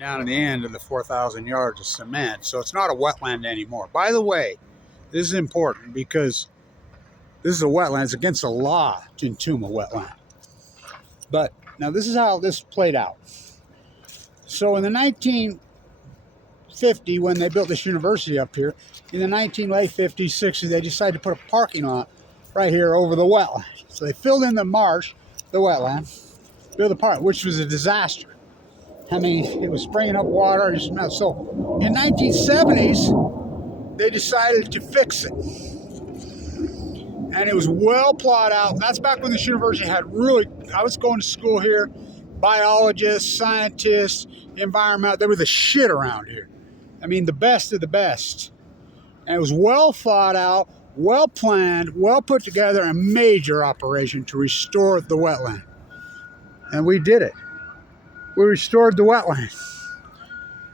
down at the end of the 4,000 yards of cement. So it's not a wetland anymore. By the way, this is important because this is a wetland. It's against the law to entomb a wetland. But now this is how this played out. So in the 1950, when they built this university up here, in the late 50s, 60s, they decided to put a parking lot right here over the wetland. So they filled in the marsh, the wetland, built a park, which was a disaster. I mean, it was spraying up water. So in 1970s, they decided to fix it. And it was well plotted out. That's back when this university had really, I was going to school here, biologists, scientists, environmental, they were the shit around here. I mean, the best of the best. And it was well thought out, well planned, well put together, a major operation to restore the wetland. And we did it. We restored the wetland.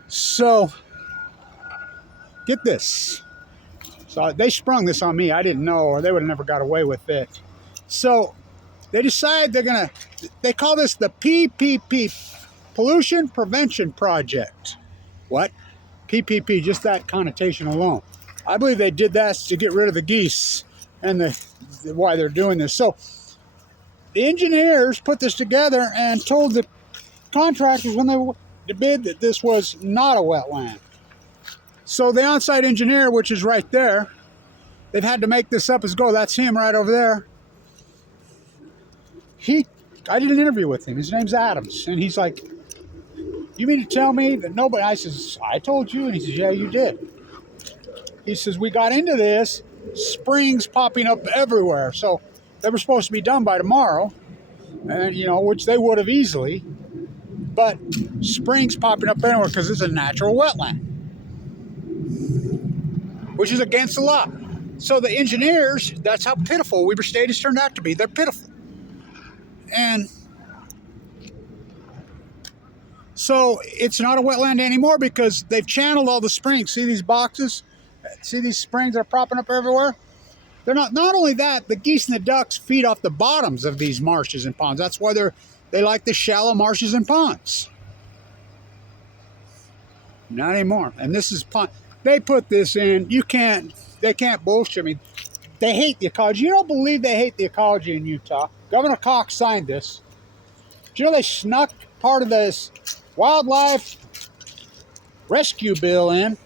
So, get this. So they sprung this on me. I didn't know, or they would have never got away with it. So they decide they call this the P.P.P, Pollution Prevention Project. What? P.P.P, just that connotation alone. I believe they did that to get rid of the geese and why they're doing this. So the engineers put this together and told the contractors when they bid that this was not a wetland. So the on-site engineer, which is right there, they've had to make this up as go. That's him right over there. I did an interview with him. His name's Adams. And he's like, you mean to tell me that nobody? I says, I told you. And he says, yeah, you did. He says, we got into this, springs popping up everywhere. So they were supposed to be done by tomorrow, and which they would have easily. But springs popping up everywhere because it's a natural wetland, which is against the law. So the engineers, that's how pitiful Weber State has turned out to be. They're pitiful. And so it's not a wetland anymore because they've channeled all the springs. See these boxes? See these springs that are popping up everywhere? They're not only that, the geese and the ducks feed off the bottoms of these marshes and ponds. That's why they like the shallow marshes and ponds. Not anymore. And this is pond. They put this in. They can't bullshit me. They hate the ecology. You don't believe they hate the ecology in Utah. Governor Cox signed this. Do you know they snuck part of this wildlife rescue bill in? Do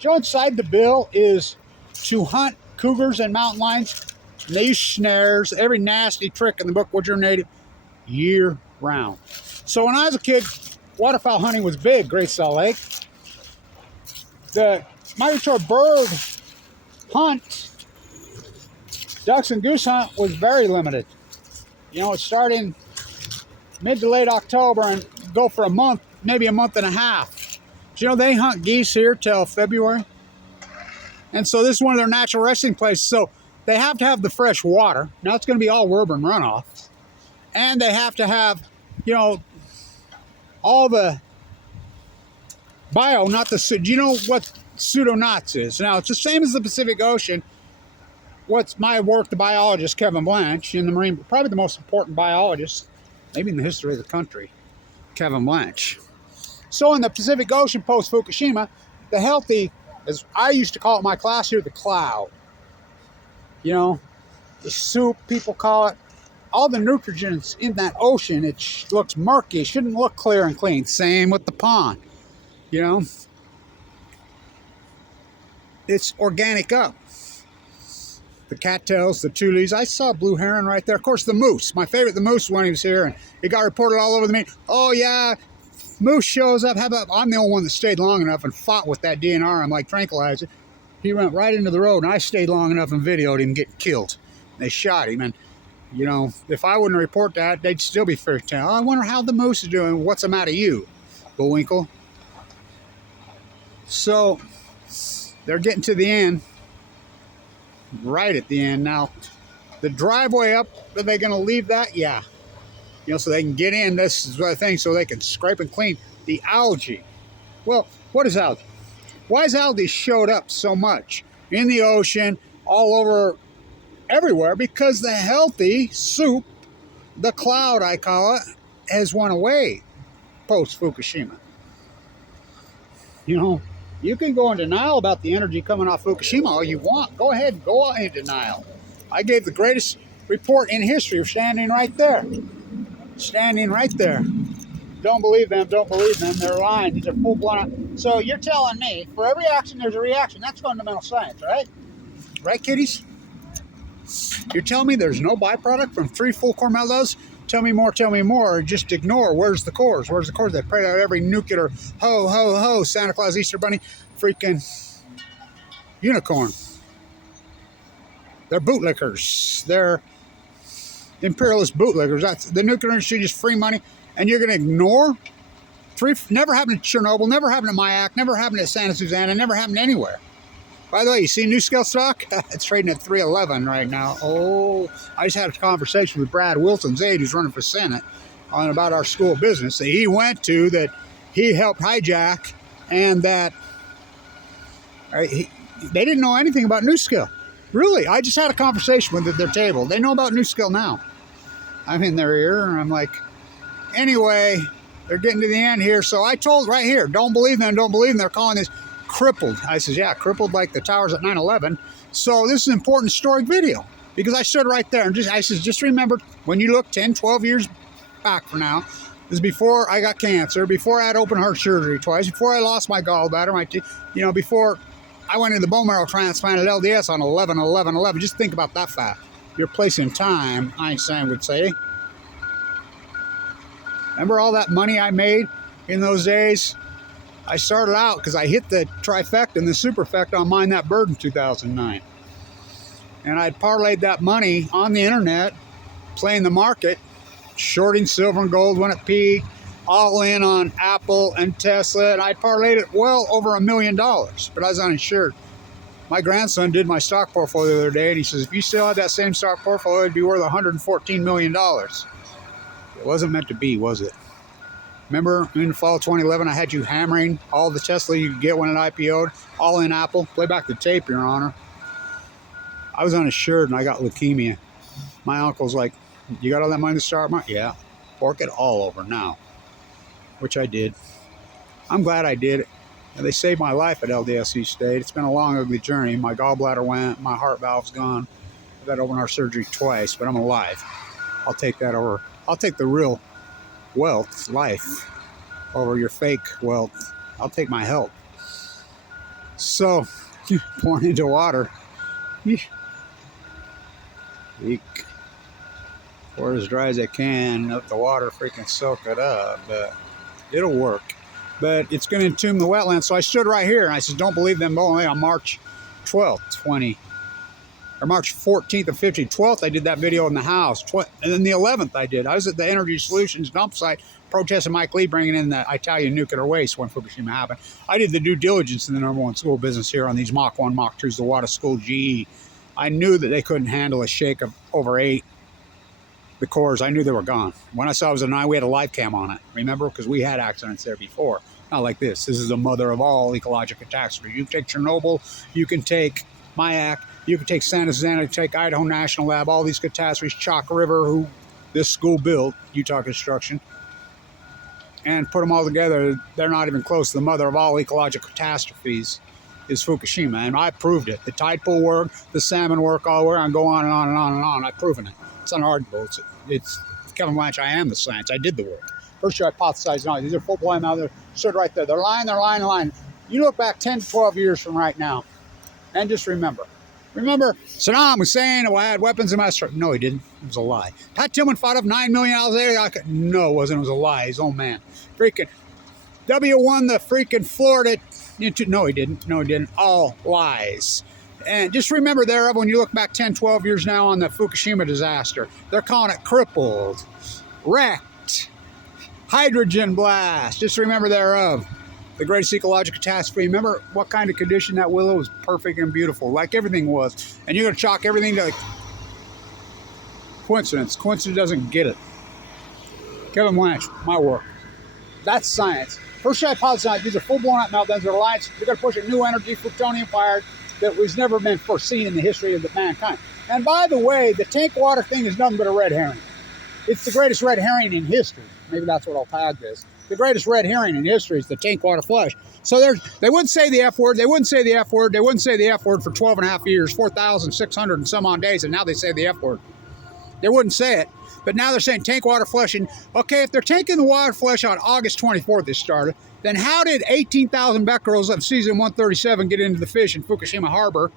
you know inside the bill is to hunt cougars and mountain lions? And they use snares, every nasty trick in the book, which are native, year round. So when I was a kid, waterfowl hunting was big, Great Salt Lake. The migratory bird hunt, ducks and goose hunt, was very limited. It started mid to late October and go for a month, maybe a month and a half. Do they hunt geese here till February? And so this is one of their natural resting places. So they have to have the fresh water. Now it's going to be all urban runoff. And they have to have, all the bio, not the, do you know what pseudoknots is? Now it's the same as the Pacific Ocean. What's my work, the biologist, Kevin Blanch, in the marine, probably the most important biologist, maybe in the history of the country, Kevin Blanch. So in the Pacific Ocean post-Fukushima, the healthy, as I used to call it in my class here, the cloud. The soup, people call it. All the nutrients in that ocean, it looks murky. It shouldn't look clear and clean. Same with the pond. It's organic up. The cattails, the tules. I saw a blue heron right there. Of course, the moose. My favorite, the moose, when he was here, and it got reported all over the media. Oh, yeah, moose shows up. How about, I'm the only one that stayed long enough and fought with that DNR. I'm like tranquilizer. He went right into the road, and I stayed long enough and videoed him getting killed. They shot him, and, if I wouldn't report that, they'd still be fair tale. I wonder how the moose is doing. What's the matter with you, Bullwinkle? So, they're getting to the end. Right at the end. Now, the driveway up, are they going to leave that? Yeah. So they can get in. This is the thing, so they can scrape and clean the algae. Well, what is algae? Why has algae showed up so much in the ocean, all over, everywhere? Because the healthy soup, the cloud I call it, has went away post-Fukushima. You know, you can go in denial about the energy coming off Fukushima all you want. Go ahead and go in denial. I gave the greatest report in history of standing right there. Standing right there. Don't believe them, don't believe them. They're lying. These are full-blown. So you're telling me, for every action, there's a reaction. That's fundamental science, right? Right, kiddies? You're telling me there's no byproduct from 3 full core meltdowns? Tell me more, or just ignore. Where's the cores? Where's the cores? They prayed out every nuclear ho, ho, ho, Santa Claus, Easter Bunny, freaking unicorn. They're bootlickers. They're imperialist bootlickers. That's the nuclear industry, just free money. And you're going to ignore? Never happened at Chernobyl, never happened at Mayak, never happened at Santa Susana, never happened anywhere. By the way, you see NuScale stock? It's trading at 311 right now. Oh, I just had a conversation with Brad Wilson's aide, who's running for Senate, on about our school of business that he went to, that he helped hijack, and that they didn't know anything about NuScale. Really, I just had a conversation with them at their table. They know about NuScale now. I'm in their ear, and I'm like, anyway, they're getting to the end here. So I told right here, don't believe them, don't believe them. They're calling this crippled. I says, yeah, crippled like the towers at 9/11. So this is an important historic video because I stood right there and I says, just remember when you look 10, 12 years back from now, this is before I got cancer, before I had open heart surgery twice, before I lost my gallbladder, before I went into the bone marrow transplant at LDS on 11/11/11. Just think about that fact. Your place in time, Einstein would say. Remember all that money I made in those days? I started out because I hit the trifecta and the superfecta on Mind That Bird in 2009. And I'd parlayed that money on the internet, playing the market, shorting silver and gold when it peaked, all in on Apple and Tesla, and I parlayed it well over $1 million, but I was uninsured. My grandson did my stock portfolio the other day, and he says, if you still had that same stock portfolio, it'd be worth $114 million. It wasn't meant to be, was it? Remember in the fall of 2011, I had you hammering all the Tesla you could get when it IPO'd, all in Apple. Play back the tape, Your Honor. I was uninsured and I got leukemia. My uncle's like, you got all that money to start? Yeah, fork it all over now, which I did. I'm glad I did it. And they saved my life at LDS State. It's been a long, ugly journey. My gallbladder went, my heart valve's gone. I've had open heart surgery twice, but I'm alive. I'll take that over. I'll take the real wealth, life, over your fake wealth. I'll take my health. So, pouring into water. Eek. Pour as dry as I can. Let the water freaking soak it up. But it'll work. But it's going to entomb the wetlands. So I stood right here and I said, don't believe them only on March 12th, March 14th or 15th. 12th, I did that video in the house. And then the 11th I did. I was at the Energy Solutions dump site protesting Mike Lee bringing in the Italian nuclear waste when Fukushima happened. I did the due diligence in the #1 school business here on these Mach 1, Mach 2s, the water school GE. I knew that they couldn't handle a shake of over 8. The cores, I knew they were gone. When I saw it was a 9, we had a live cam on it. Remember? Because we had accidents there before. Not like this. This is the mother of all ecological catastrophes. You can take Chernobyl, you can take Mayak, you can take Santa Susana, you can take Idaho National Lab, all these catastrophes, Chalk River, who this school built, Utah Construction, and put them all together. They're not even close. The mother of all ecological catastrophes is Fukushima, and I proved it. The tide pool work, the salmon work, all where I go on and on and on and on. I've proven it. It's unarguable. It's Kevin Blanch. I am the science. I did the work. First year hypothesized, no, these are full blind now. They're stood right there. They're lying, they're lying, they're lying. You look back 10 to 12 years from right now, and just remember, Saddam Hussein had weapons in Master. No, he didn't. It was a lie. Pat Tillman fought up $9 million later. No, it wasn't. It was a lie. His own man. Freaking W won the freaking Florida. No, he didn't. No, he didn't. All lies. And just remember thereof when you look back 10, 12 years now on the Fukushima disaster, they're calling it crippled, wrecked, hydrogen blast. Just remember thereof. The greatest ecological catastrophe. Remember what kind of condition that willow was? Perfect and beautiful, like everything was. And you're going to chalk everything to coincidence. Coincidence doesn't get it. Kevin Blanch, my work. That's science. First hypothesis, these are full-blown out meltdowns. They're lights. They're going to push a new energy, plutonium-fired, that was never been foreseen in the history of mankind. And by the way, the tank water thing is nothing but a red herring. It's the greatest red herring in history. Maybe that's what I'll tag this. the greatest red herring in history is the tank water flush. So they wouldn't say the F word. They wouldn't say the F word. They wouldn't say the F word for 12 and a half years, 4,600 and some odd days, and now they say the F word. They wouldn't say it, but now they're saying tank water flushing. Okay, if they're taking the water flush on August 24th, this started, then how did 18,000 becquerels of cesium 137 get into the fish in Fukushima Harbor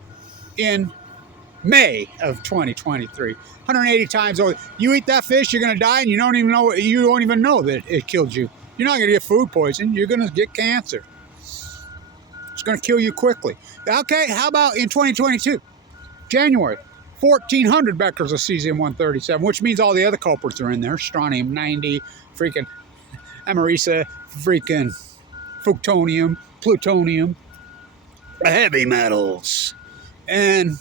in May of 2023? 180 times over. You eat that fish, you're going to die, and you don't even know that it killed you. You're not going to get food poison. You're going to get cancer. It's going to kill you quickly. Okay, how about in 2022, January, 1,400 becquerels of cesium-137, which means all the other culprits are in there. Strontium-90, freaking americium, freaking plutonium, heavy metals. And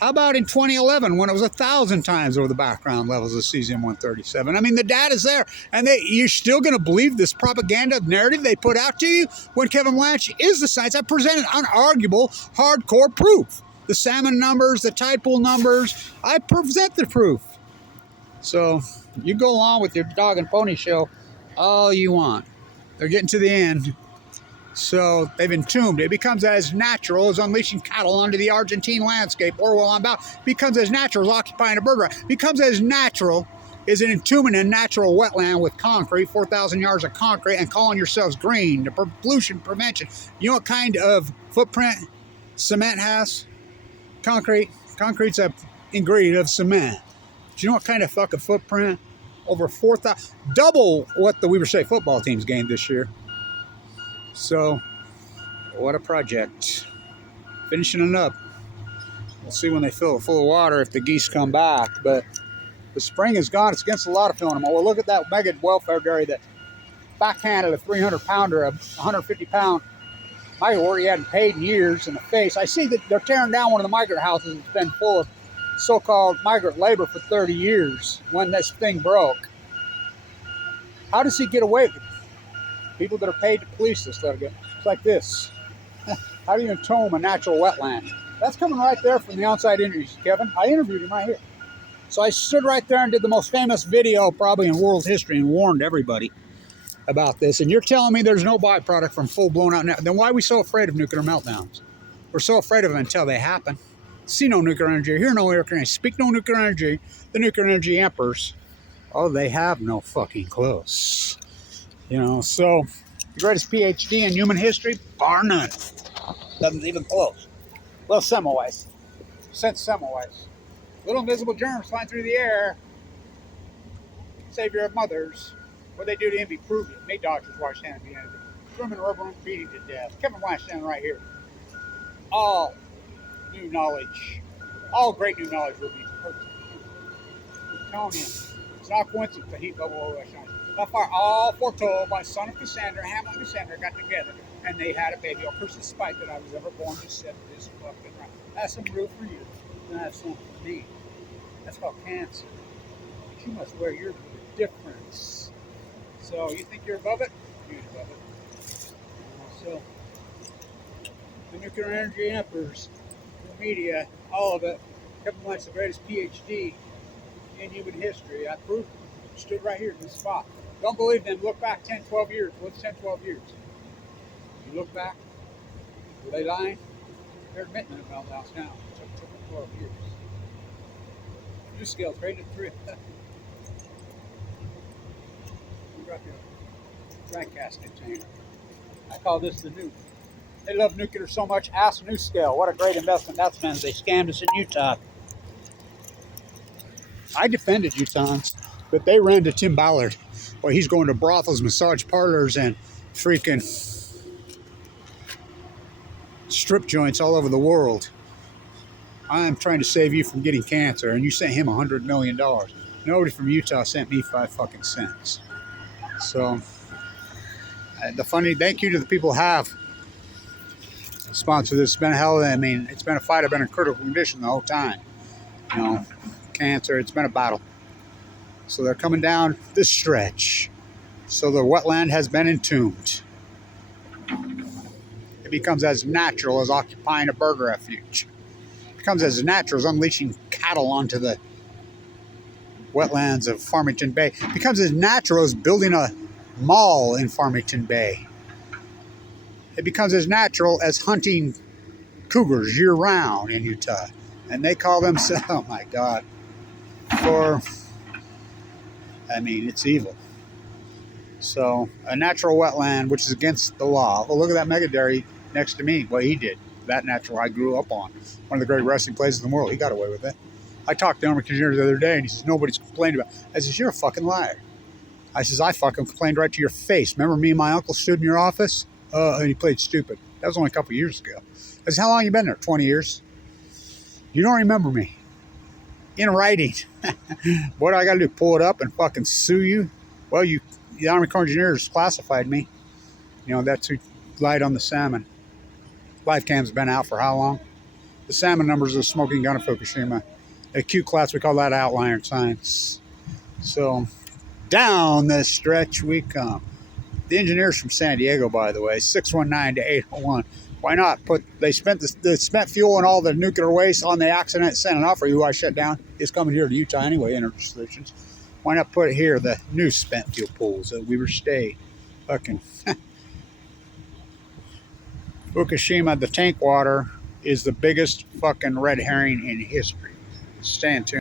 how about in 2011 when it was 1,000 times over the background levels of cesium-137? I mean, the data's there, and you're still going to believe this propaganda narrative they put out to you when Kevin Blanch is the science. I presented unarguable, hardcore proof. The salmon numbers, the tide pool numbers, I present the proof. So you go along with your dog and pony show all you want. They're getting to the end. So they've entombed. It becomes as natural as unleashing cattle onto the Argentine landscape. Orwell on bound. Becomes as natural as occupying a bird right. Becomes as natural as an entombment in natural wetland with concrete, 4,000 yards of concrete, and calling yourselves green. The pollution prevention. You know what kind of footprint cement has? Concrete's an ingredient of cement. Do you know what kind of fucking footprint? Over 4,000, double what the Weber State football team's gained this year. So, what a project. Finishing it up. We'll see when they fill it full of water if the geese come back. But the spring is gone. It's against a lot of filling them. Well, look at that mega welfare dairy that backhanded a 300-pounder, a 150-pound migrant he hadn't paid in years in the face. I see that they're tearing down one of the migrant houses that's been full of so-called migrant labor for 30 years when this thing broke. How does he get away with it? People that are paid to police this let it go. It's like this. How do you entomb a natural wetland? That's coming right there from the on-site interviews, Kevin. I interviewed him right here. So I stood right there and did the most famous video probably in world history and warned everybody about this. And you're telling me there's no byproduct from full-blown out. Then why are we so afraid of nuclear meltdowns? We're so afraid of them until they happen. See no nuclear energy, hear no nuclear energy, speak no nuclear energy. The nuclear energy emperors, oh, they have no fucking clothes. You know, so the greatest PhD in human history, bar none. Doesn't even close. Well, Semmelweis. Since Semmelweis. Little invisible germs flying through the air. Savior of mothers. What they do to him, he proved it. Made doctors wash hands at the end of it. Threw him in a rubber room, beat him to death. Kevin Blanch standing right here. All new knowledge. All great new knowledge will be plutonium. It's not coincidence the heat bubble over shines. How far all foretold by son of Cassandra, Hamlet and Cassandra got together and they had a baby. I'll curse the spite that I was ever born to set this fucking right. That's some rule for you. And that's some for me. That's called cancer. But you must wear your difference. So you think you're above it? You're above it. So the nuclear energy emperors, the media, all of it. Kevin Blanch, the greatest PhD in human history. I proved it. Stood right here in this spot. Don't believe them. Look back 10, 12 years. What's 10, 12 years? You look back. Were they lying? They're admitting it about meltdowns now. It took them 12 years. New scales, rated 3. We got the dry gas container. I call this the nuke. They love nuclear so much. Ask New Scale. What a great investment that's been. They scammed us in Utah. I defended Utahns, but they ran to Tim Ballard. Well, he's going to brothels, massage parlors, and freaking strip joints all over the world. I'm trying to save you from getting cancer, and you sent him $100 million. Nobody from Utah sent me 5 fucking cents. So, thank you to the people who have sponsored this. It's been a hell of it's been a fight. I've been in critical condition the whole time. You know, cancer, it's been a battle. So they're coming down this stretch. So the wetland has been entombed. It becomes as natural as occupying a bird refuge. It becomes as natural as unleashing cattle onto the wetlands of Farmington Bay. It becomes as natural as building a mall in Farmington Bay. It becomes as natural as hunting cougars year-round in Utah. And they call themselves, oh my God, I mean, it's evil. So, a natural wetland, which is against the law. Well, look at that mega dairy next to me, what he did. That natural I grew up on. One of the great resting places in the world. He got away with it. I talked to him engineer the other day, and he says, nobody's complained about it. I says, you're a fucking liar. I says, I fucking complained right to your face. Remember me and my uncle stood in your office? And he played stupid. That was only a couple of years ago. I said, how long you been there? 20 years? You don't remember me. In writing. What do I got to do? Pull it up and fucking sue you? Well, the Army Corps of Engineers classified me. You know, that's who lied on the salmon. Live cam's been out for how long? The salmon numbers of the smoking gun of Fukushima. At Q class, we call that outlier science. So, down this stretch we come. The engineers from San Diego, by the way, 619 to 801. Why not they spent the spent fuel and all the nuclear waste on the accident at San Onofre, who I shut down, is coming here to Utah anyway, Energy Solutions. Why not put it here, the new spent fuel pools at Weber State? Fucking Fukushima, the tank water is the biggest fucking red herring in history. Stay tuned.